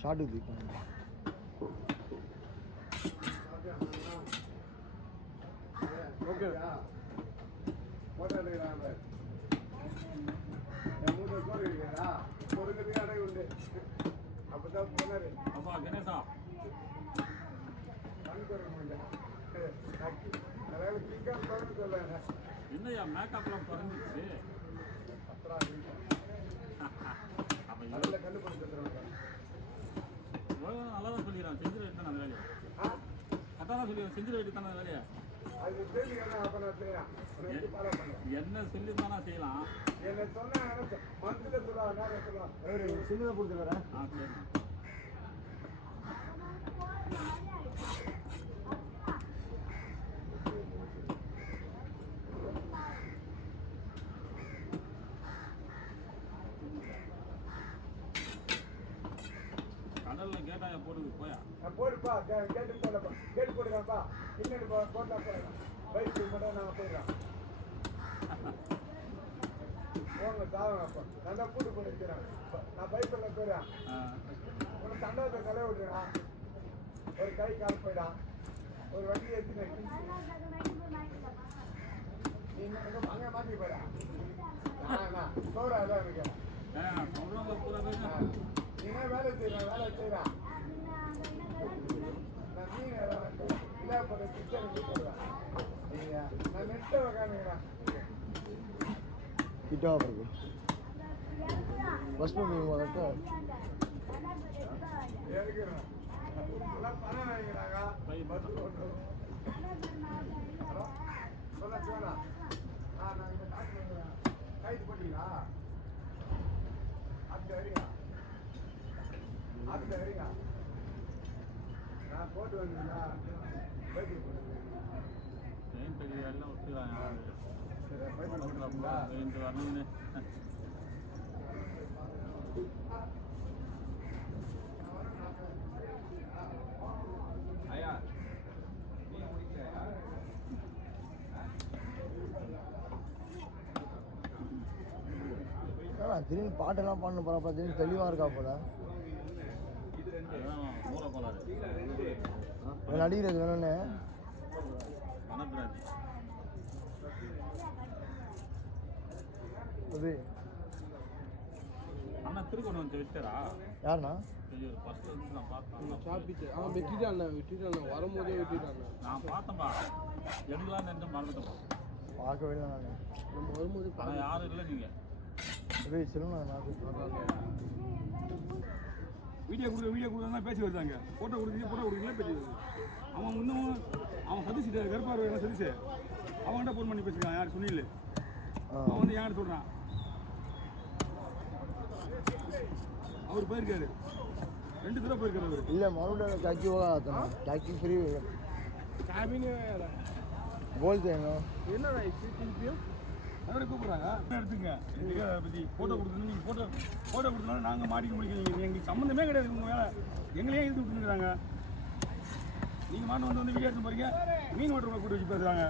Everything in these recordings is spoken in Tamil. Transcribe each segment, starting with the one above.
ஷார்ட் இது ஓகே போட்டோ எடுக்கிறாங்க மூணு பேர் இருக்கிறா பொறுக்கிறதுக்கு அடை உண்டு அப்பதான் போனாரு அப்பா கணேசா அதாவது கிங்காம் தொடர்ந்து சொல்லுங்க என்னையா மேக்கப்லாம் குறைஞ்சிச்சு அப்போ நல்ல கண்டுபிடிச்சிருக்காங்க நல்லா தான் சொல்லிடுறான் செஞ்சிட வேண்டிய அந்த வேலையை கரெக்டாக தான் சொல்லி செஞ்சிட வேண்டிய தானே வேலையை அது தெரியும் அப்ப நான் செய்யறேன் என்ன சொல்லியிருந்தானா செய்யலாம் என்ன சொன்னா மனசுல சொல்லுவாங்க சின்னதாக கொடுத்துருவேன் சரி கடல்ல கேட்டாயா போடுது போயா போடுப்பா கேட்டு போடப்பா கேட்டு போடுங்கப்பா பின்னாடி போட்டா போயிடலாம் பைக் மட்டும் நாங்கள் போயிடலாம் போங்க தாவங்கப்பா நல்லா கூட்டு போட்டுக்கிறேன் நான் பைக்கில் போயிடறேன் உனக்கு தண்டாத்தை கலை விட்டுறான் ஒரு கை கால் போயிடான் ஒரு வண்டி எடுத்துனேன் நீ அங்கே மாற்றி போயிடா சோறா எல்லாம் இருக்கேன் நீ வேலை செய்யறான் நான் மீன் இல்லை போகிற கிச்சன் போடுவேன் நான் நெட்டை உக்காந்துக்கிறேன் கிட்டா இருக்கு பஸ் பண்ணி வரட்ட எடுக்கிறேன் எல்லாம் பணம் வாங்கிக்கிறாங்க பஸ் போட்டு ஹலோ சொல்ல நான் இந்த டாக்டர் கைது போட்டீங்களா அது சரிங்க அது சரிங்க நான் போட்டு வந்தீங்களா பைக்கில் போட்டு ட்ரெயின் பெரியெல்லாம் விட்டுறாங்க பைக்கில் போட்டுங்களா வரணும்னு ஐயா நீ முடிக்கிறியா திடீர்னு பாட்டெல்லாம் பாடணும் போறப்ப திடீர்னு தெளிவாக இருக்கா போல நடிக்கிறது வேணும்னு அது அண்ணா திருக்கொண்டு வந்து வச்சாரா யாருண்ணா நான் பார்த்தேன் சாப்பிட்டு அவன் வெட்டிட்டான் வரும்போதே வெட்டிட்டான் நான் பார்த்தேன்பா எடுக்கலாம் நின்று மறந்துட்டேன் பார்க்கவே இல்லை நான் நம்ம வரும்போது ஆனால் யாரும் இல்லை நீங்கள் சொல்லுங்க வீடியோ கொடுக்குறதா பேசி வருதாங்க ஃபோட்டோ கொடுக்குறீங்களா பேசி வருது அவன் இன்னும் அவன் சதீஷ் கருப்பார் சதீஷ் அவன்கிட்ட ஃபோன் பண்ணி பேசிருக்கான் யார் சுனில் அவன் வந்து யார் சொல்கிறான் அவர் போயிருக்காரு 2 தடவை போயிருக்காரு அவர் இல்லை மறுபடியும் டாக்கி போக டாக்கி ஃப்ரீ கேபினே கோல் செய்யணும் என்னடா திருப்பியும் அவரை கூப்பிட்றாங்க எடுத்துங்க இதை பற்றி ஃபோட்டோ கொடுத்துருந்து நீங்கள் ஃபோட்டோ கொடுத்தனால நாங்கள் மாட்டிக்க முடியும் எங்களுக்கு சம்மந்தமே கிடையாது உங்கள் வேலை எங்களையே இழுத்து விட்டுருக்குறாங்க நீங்கள் மாட்டு வந்து வீடியோ எடுத்து போகிறீங்க மீன் ஓட்டுறவங்க கூட்டி வச்சு பேசுகிறாங்க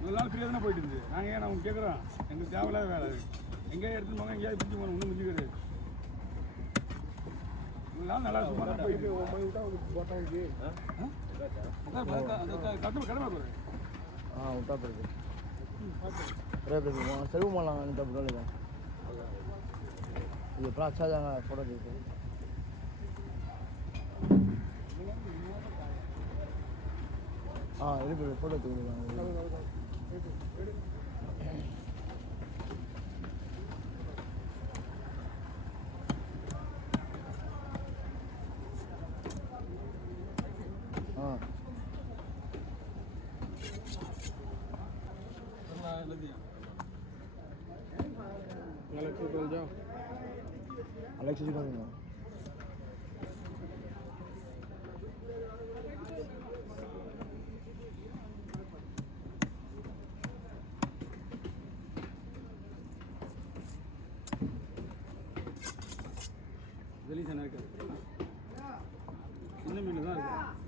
ஒரு நாள் ஃப்ரீயாக தானே போயிட்டு இருக்குது நாங்கள் ஏன் அவங்க கேட்குறோம் எங்களுக்கு தேவையில்லாத வேலை அது எங்கேயாவது எடுத்துன்னு போங்க எங்கேயாவது பிடிச்சி போகணும் ஒன்றும் முடிஞ்சு கிடையாது நாள் நல்லா சும்மா தான் போயிட்டு போட்டோவுக்கு கடமை போகிறேன் விட்டா பிறகு செலவு பண்ணலாம் இது எப்போ அச்சா தாங்க ஃபோட்டோ எடுத்து இருக்கு ஃபோட்டோ எடுத்துக்கிட்டு Alexis juga nih. வெளியே தானே இருக்காது சின்ன மீன் தான் இருக்கு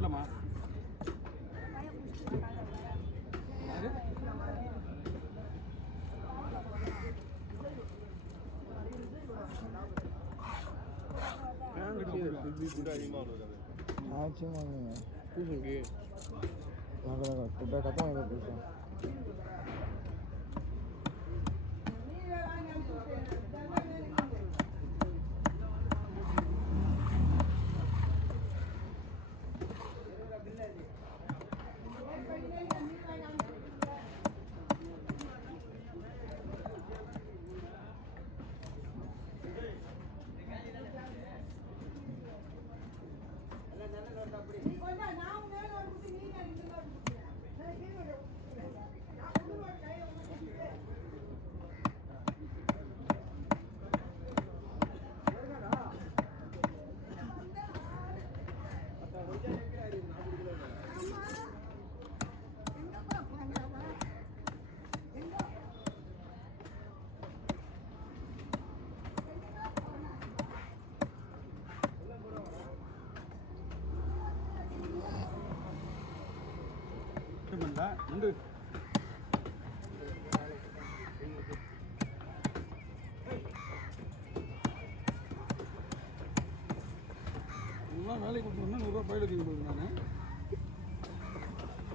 வெட்டலாமா? யாரு? ஆச்சும் வாங்குங்க பூசுக்கு ஃபுட்டாக கத்த வாங்க பூசா உண்டு. வேலைக்கு கொடுத்தோம்னா 100 ரூபா பயில தூக்கி போடுவேன் நான்.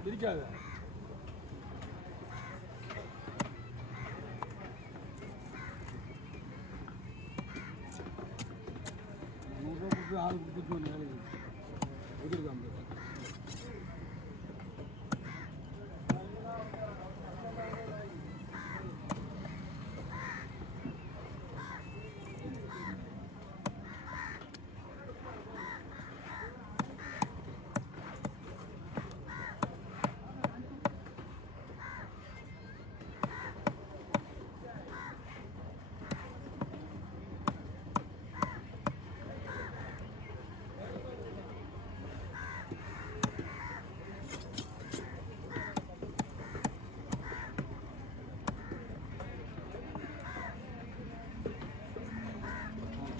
பிரிக்காத. கொடுத்து ஆள் கொடுத்துட்டு வந்து வேலைக்கு எதிர்க்காம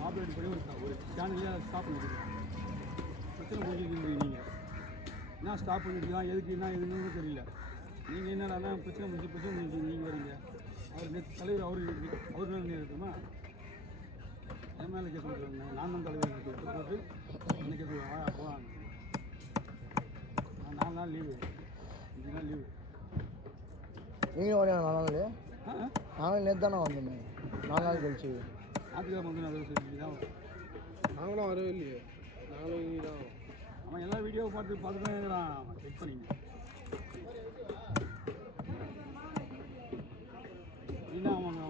ஆப்ரேட் பண்ணி ஒரு சேனல்லே ஸ்டாப் பண்ணிருக்கேன். பிரச்சனை போய்க்கிட்டு நீங்கள் என்ன ஸ்டாப் பண்ணிருக்கீங்க, எதுக்கு என்ன எதுன்னு தெரியல. நீங்கள் என்னடானா பிரச்சனை முடிஞ்சு நீங்கள் வரீங்க. அவர் நேற்று தலைவர் அவர் மேலே இருக்குமா என் மேலே கேஸ் கொடுத்துருங்க. நான் தான் தலைவர் போட்டு என்ன கேஸ் போவாங்க. நான் 4 நாள் லீவு, 5 நாள் லீவு. நீங்களும் வரீங்க 4 நாள்? நாங்களும் நேற்று தானே வந்தோமே, 4 நாள் கழிச்சு. ஞாயிற்றுக்கிழமை வந்து அதை சொல்லி தான் நாங்களும் வரவே இல்லையே, நாங்களும் இனி தான். அவன் எல்லா வீடியோவை பார்த்து தான் இருக்கிறான். செக் பண்ணிங்க. இல்லைன்னா அவன்